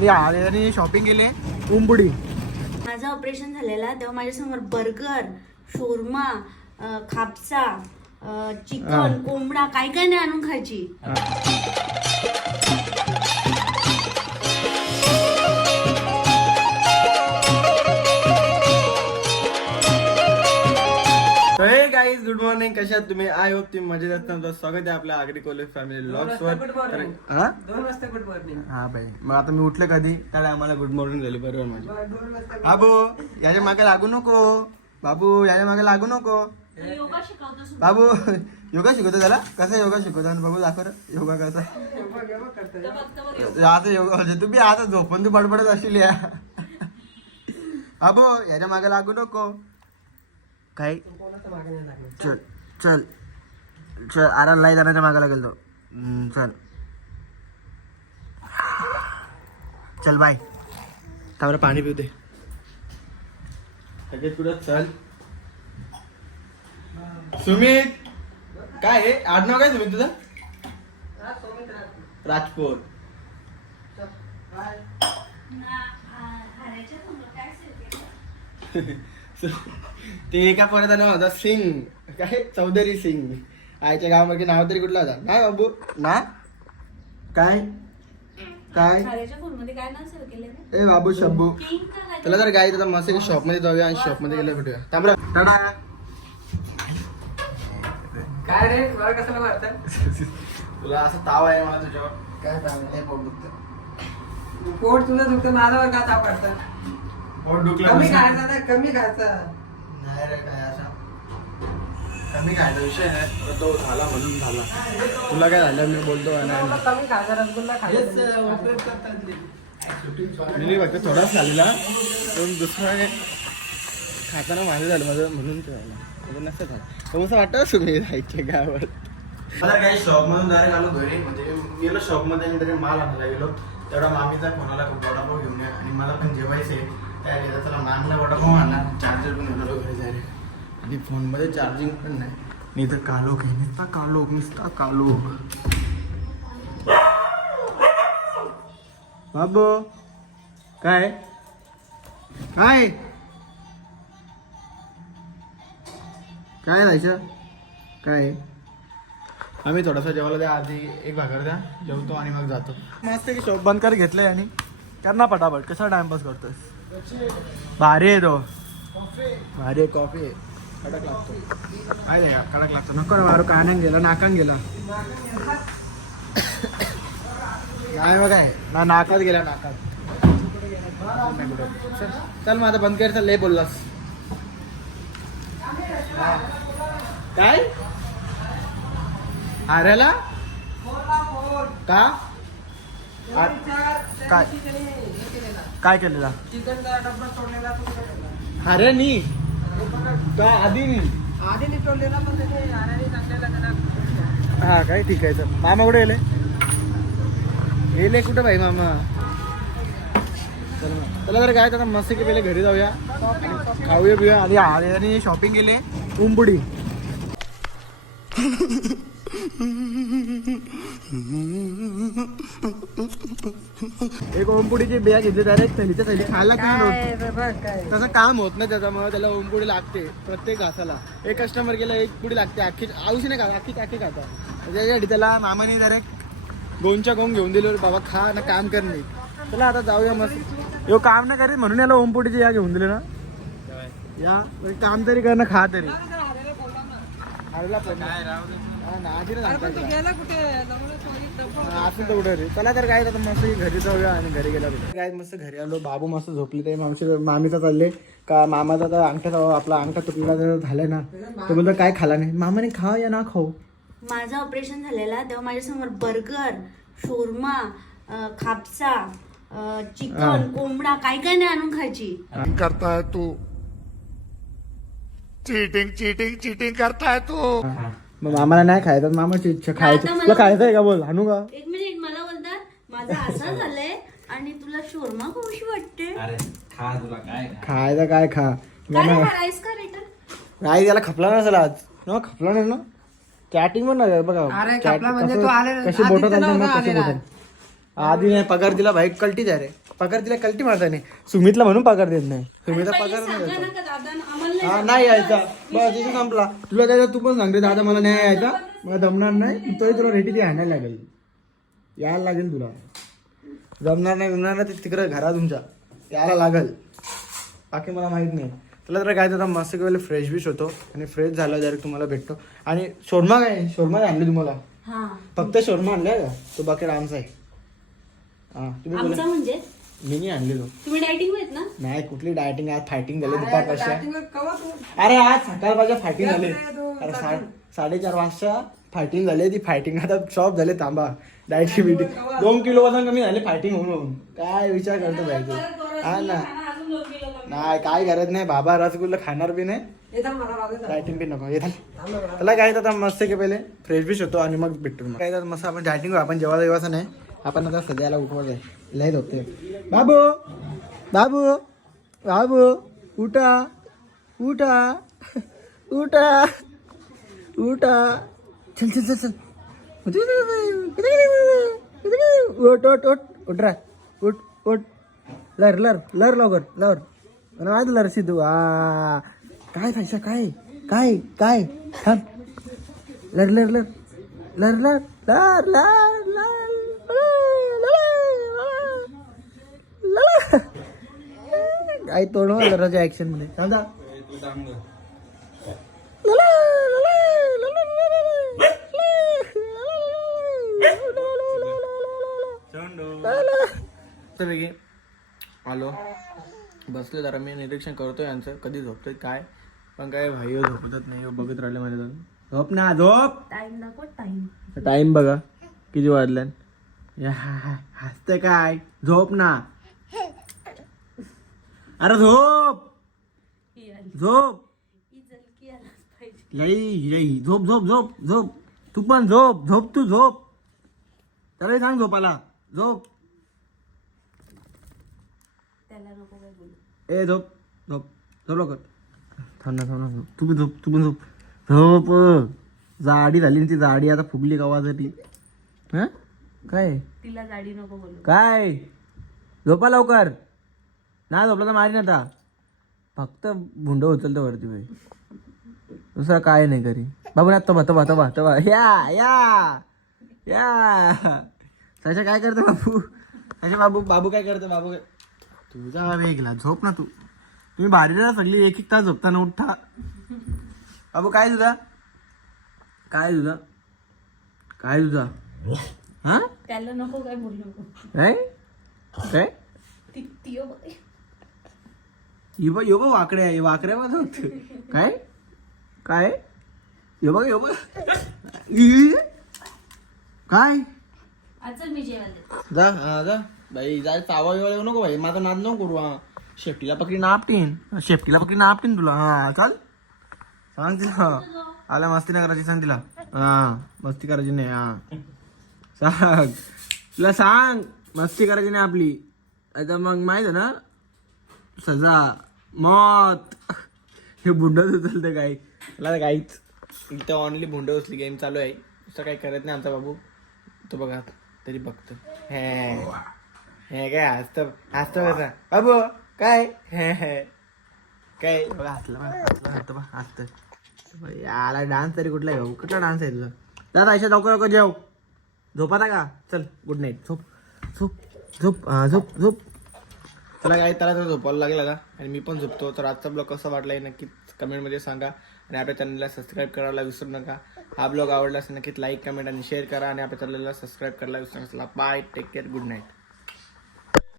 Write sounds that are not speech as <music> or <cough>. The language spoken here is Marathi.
मी शॉपिंग केली उंबडी. माझं ऑपरेशन झालेला तेव्हा माझ्यासमोर बर्गर शोरमा अं, खापसा अं, चिकन कोंबडा काय काय नाही आणून खायची. गुड मॉर्निंग कशा आहात तुम्ही? आय होप तुम्ही मजेत असता तुमचं स्वागत आहे आपल्या आगरी कॉलेज फॅमिली ब्लॉग्स वर तर- हा? दोन वाजता गुड मॉर्निंग हा भाई मग आता मी उठले कधी? त्याला आम्हाला गुड मॉर्निंग झाली बरोबर माझी वाजता बाबू याच्या मागे लागू नको. बाबू याच्या मागे लागू नको. योगा शिकवतो सुद्धा. बाबू योगा शिकवतो त्याला? कसा योगा शिकवतो? आणि बघू दाखव योगा कसा? बघ, बघ, करतोय. आता योगा. म्हणजे तुम्ही आता झोपून तू बडबडत असशील या. बाबू याच्या मागे लागू नको. काय. चल चल चल आराम लाई जाण्याच्या मागायला गेलो हम्म, चल. चल बाय थांबरा पाणी पिऊ दे. लगेच कुठं चल. सुमित काय आहे आडनाव काय सुमित तुझं? हा, <laughs> <laughs> ते एका परत नाव होता सिंग. काय? चौधरी सिंग. आईच्या गावामध्ये नाव तरी कुठला होता? नाही बाबू. ना? काय? काय? ए बाबू शब्बू? त्याला जर गाई तर मस्त शॉपमध्ये जाऊया आणि शॉपमध्ये गेलं भेटूया. तांबरा टाटा. काय रे? मला कशाला मारतात तुला असं ताव आहे मला तुझ्यावर. काय ताव नाही पोट दुखतं. पोट तुला दुखतं माझ्यावर का ताप काढतात पोट दुखलं कमी. खायचा नाही कमी खायचा. नाही रे काय असा? कमी खायचा विषय नाही तो झाला म्हणून झाला. तुला काय झालं? मी बोलतो का नाही तुला कमी खायचा रसगुल्ला खायचा मी फक्त थोडाच खाल्लेला पण दुसरा काय खाताना माझं झालं माझं म्हणून ते झालं. म्हणून नसतं झालं. तर असं वाटतं तुम्ही जायचे गावात. मला काही शॉपमधून डायरेक्ट आलो घरी. म्हणजे गेलो शॉपमध्ये आणि तरी माल आणायला गेलो. तेवढा मामीचा कोणाला वडापाव घेऊन या. आणि मला पण जेवायचं आहे त्या गेला चला वडापाव चार्जर पण घेऊन आलो झाले आणि फोनमध्ये चार्जिंग पण नाही. नाही तर कालोख आहे. नुसता कालोख नुसता कालोख. बाबू काय? काय? काय राहायचं काय? आम्ही थोडासा जेवायला द्या. आधी एक भाकर द्या. जेवतो आणि मग जातो. मस्त की शॉप बंद कर घेतलंय आणि त्यांना पटापट. कसा टाइमपास करतोस भारी आहे तो. भारी आहे कॉफी. कडक लागतो. काय आहे? कडक लागतो. नको रे मारू कानान गेला नाकान गेला. नाही मग काय. ना नाकात गेला नाकात. चल मग आता बंद कर चल लय बोललास. काय? आर्याला? का? काय? काय? केलेला? अरे नी. काय आधी नी? आधी नी सोडलेला पण त्याचे हा काय ठीक आहे. चल मामा कुठे गेले? गेले कुठे भाई मामा? चल चला तर काय तर मस्त की पहिले घरी जाऊया. खाऊया पिऊया. आणि आणि शॉपिंग केली. उंबडी. एक ओमपुडीची बिया घेतली डायरेक्ट थैलीच्या थैली खायला काय काय? तसं काम होत नाही त्याच्यामुळे त्याला ओमपुडी लागते प्रत्येक घासाला. एक कस्टमर गेला एक पुडी लागते. अख्खी औषधी नाही खाता अख्खी अख्खी खाता त्याच्यासाठी त्याला मामाने डायरेक्ट गोंच्या गोंग घेऊन दिले. बाबा खा ना काम कर नाही चला आता जाऊया मस्त. यो काम नाही करीत म्हणून याला ओमपुडीची या घेऊन दिले ना. या काम तरी कर ना खा तरी. आलेला पण. असं तर कुठं चला तर काय मस्त घरी जाऊया आणि घरी गेला काय मस्त घरी आलो. बाबू मस्त झोपले. ते मावशी मामीचा चालले. का मामाचा तर अंगठा आपला अंगठा तुटलेला तर झालाय ना. तो बोलतो काय खाला नाही. मामाने खा या ना खाऊ. माझं ऑपरेशन झालेला. तेव्हा माझ्यासमोर बर्गर शोरमा खापसा चिकन कोंबडा काय काय नाही आणून खायची. करता है तू. चीटिंग चीटिंग चीटिंग करता है. तू मग मामाला नाही खायचं मामाची इच्छा खायची. आता मला- तुला खायचं आहे का बोल? आणू का? एक मिनिट मला बोलतात माझं असं झालंय आणि तुला शोरमा खाऊशी वाटते. खायचं काय खा? काय रे, हा राईस का रिटर्न नाही त्याला खपला नसेल आज. ना खपला नाही ना? चॅटिंग पण नाही बघा. अरे, chat- खपला म्हणजे कसं- तो आलेला- कशी आधी बोटं तर चालतात ना नव्हता कशी आलेला. बोटं? आधी नाही पगार दिला भाई कल्टीच आहे रे. पगार तिला कल्टी मारता नाही. सुमितला म्हणून पगार देत नाही. सुमितला पगार नाही सांगा द्यायचा. ना का दादा आम्हाला नाही हा नाही यायचा. बस तिथे संपला. तुला त्याचा तू पण सांगते दादा मला नाही यायचा. मला जमणार नाही. तरी तुला रेटी ती आणायला लागेल. यायला लागेल तुला. जमणार नाही जमणार नाही ते तिकडे घरा तुमच्या. यायला लागल. बाकी मला माहीत नाही. तुला तर काय तर मस्त वेळेला फ्रेश बिश होतो. आणि फ्रेश झाला डायरेक्ट तुम्हाला भेटतो. आणि शोरमा काय? शोरमा आणली तुम्हाला? फक्त शोरमा आणलाय का? तो बाकी आमचा आहे. हा तुम्ही आमचा म्हणजे? मी नाही आणलेलो. तुम्ही नाही कुठली डायटिंग आज फायटिंग झाली कवा तू अरे आज सकाळपासून फायटिंग झाली. अरे सा- साडेचार वाजता फायटिंग झाली ती फायटिंग आता शॉप झाले थांबा. डायटिंग बिटिंग दोन किलो वजन कमी झाले फायटिंग होऊन काय विचार करतो पाहिजे हा ना. नाही काय करत नाही. बाबा रसगुल्ला खाणार बी नाही. डायटिंग बी नको. येतात त्याला काय आता मस्त की पहिले? फ्रेश बिश होतो आणि मग भेटतो मग. काय मस्त आपण डायटिंग आपण जेव्हा जेव्हाचं नाही. आपण आता सध्याला उठवायचं आहे लय झोपते बाबू! बाबू! बाबू उठा उठा उठा उठा. चल चल चल चल. उठ उठ उठ उठ. रा उठ उठ लर लर लर लवकर लवर. मला लर सिद्धू. आ. काय थायसा काय? काय काय? थांब. लर लर लर. लर लर लर लर लर काय तोड लराच्या ऍक्शनमध्ये सांगा पैकी आलो बसले जरा मी निरीक्षण करतोय यांचं कधी झोपतोय काय पण काय भाई झोपतच नाही हो, बघत राहिले माझ्या जाऊन झोप ना झोप टाइम दाखव टाइम टाइम बघा किती वाजल्यान या, हसते काय झोप ना अरे झोप. झोप. लई लई. झोप झोप झोप झोप. तू पण झोप. झोप तू झोप. त्याला सांग झोपाला. झोप. ए झोप. झोप. झोप लवकर. थांब ना थांब ना. झोप. तू पण झोप तू पण झोप. झोप. जाडी झाली ना ती जाडी. आता फुगली गावासाठी हा? काय? तिला जाडी नको बोलू. काय? झोपा लवकर. नाही झोपला तर मारी आता. फक्त भुंड उचलतो वरती बाई. दुसरा काय नाही करी बाबू ना तबा तबा तबा तबा या या या. साशा काय करतो बाबू? साशा बाबू बाबू काय करतो? बाबू काय तुझा वेगला झोप ना तू. तुम्ही भारीला सगळी एक एक तास झोपताना उठा. बाबू काय तुझा? काय तुझा? काय तुझा? हा? त्याला नको काय बोलू नको. काय? काय? ती हो बघ. यो बघ यो बघ वाकडे आहे वाकड्या बघ होत काय? काय? यो बघ यो बघ. काय. जा हा जा. बाई जा चावा बिवा येऊ नको भाई माझा नाद नको करू हा. शेफ्टीला पकडी नापटीन. शेफ्टीला पकडी नापटीन तुला हा. चाल. सांग तिला आला मस्ती नाही करायची सांग तिला. हा मस्ती करायची नाही हा. सांग. तुला सांग मस्ती करायची नाही आपली. आता मग माहीत आहे ना? सजा. मौत. हे बुंडच उचलतं काय? मला काहीच इथं ऑनली बुंड उचली गेम चालू आहे. दुसरं काही करत नाही आमचा बाबू. तो बघा तरी बघतो. हे. हे काय हसतं हसतं कसा बाबू काय? हे हे. काय? बघा हसलं बघा हसलं हसतं बघा हसतं याला डान्स तरी कुठला घेऊ कुठला डान्स आहे तुझा? दादा अशा लवकर लवकर जेव. झोपाता का? चल गुड नाईट झोप. झोप झोप झोप झोप. तुला काही त्याला झोपायला लागला का आणि मी पण झोपतो. तर आजचा ब्लॉग कसा वाटला हे नक्कीच कमेंटमध्ये सांगा. आणि आपल्या चॅनलला सबस्क्राईब करायला विसरू नका. हा ब्लॉग आवडला असेल नक्कीच लाईक कमेंट आणि शेअर करा. आणि आपल्या चॅनलला सबस्क्राईब करायला विसरू नका. Bye take care good night